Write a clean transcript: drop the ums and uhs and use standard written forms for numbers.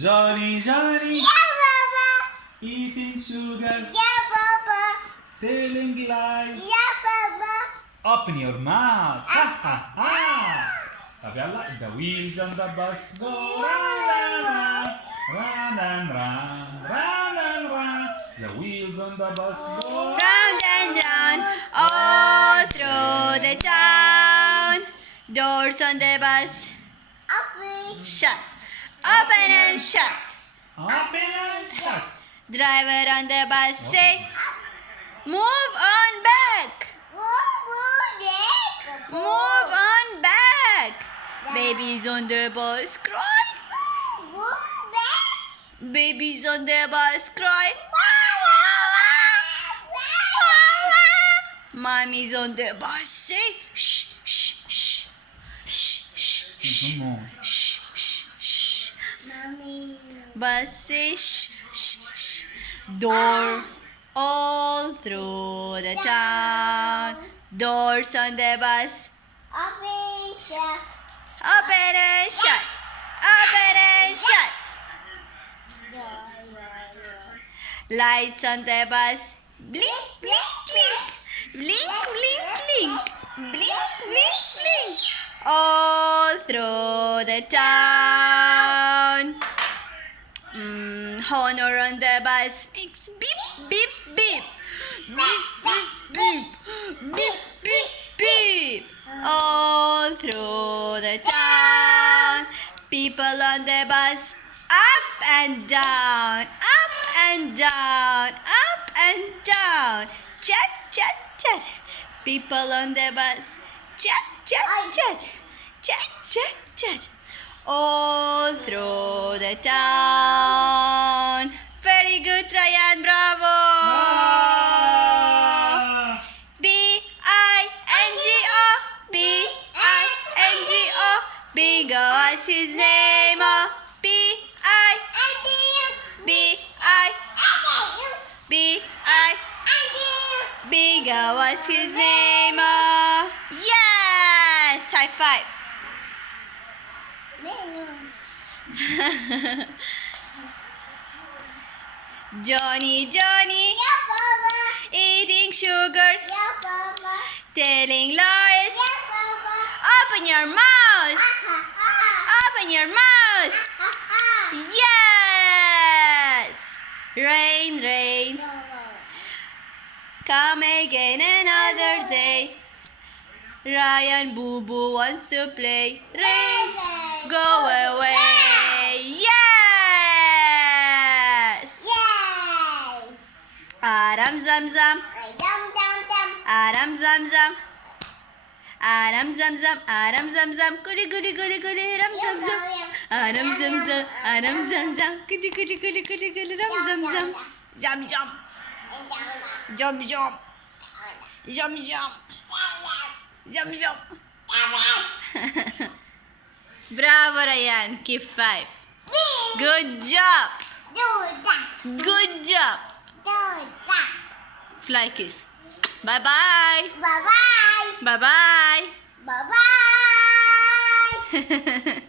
Jonny Jonny, Yeah, Baba. eating sugar, Yeah, Baba. telling lies. Yeah, Baba. Open your mouth. Ha ha ha. طب يلا. The wheels on the bus go round and round, round and round, round and round. The wheels on the bus go Round and round, all through the town. Doors on the bus Open. shut, open and shut. open and shut. Driver on the bus say, move on back, move on back. Babies on the bus cry, babies on the bus cry. Mommy's on the bus say, shh, shh, shh, shh, shh, shh, Come on. shh, shh, shh. Mommy. Bus say, shh, shh, shh. Door all through the town. Doors on the bus Open. Shut. open and shut, open and shut. Lights on the bus blink, blink, blink, blink, blink, blink, blink, blink, blink. All through the town. Honor on the bus makes beep, beep, beep, beep, beep, beep, beep, beep, beep. All through the town. People on the bus up and down, up and down, up and down. Chat, chat, chat. People on the bus chat, chat, chat, chat, chat, chat. All through the town. Very good, Rayan. Bravo. Ah. B-I-N-G-O, B-I-N-G-O, Bingo is his name. Oh, B-I, B-I, B-I, Bingo was his name. Oh, yes! High five. Jonny Jonny, eating sugar, telling lies. Open your mouth. Open your mouth. Yes. Rain, rain, come again another day. Rayan Boo Boo wants to play. Rain, go away. Yes. Aram zam zam, aram zam zam, aram zam zam, aram zam zam, goody goody goody goody, ram zam zam, aram zam zam, aram zam zam, goody goody goody goody goody, ram zam zam, jump jump, jump jump, jump jump, jump jump. Bravo, Rayan. Keep 5. Good job. Good job. Fly kiss. Bye bye. Bye bye. Bye bye. Bye bye.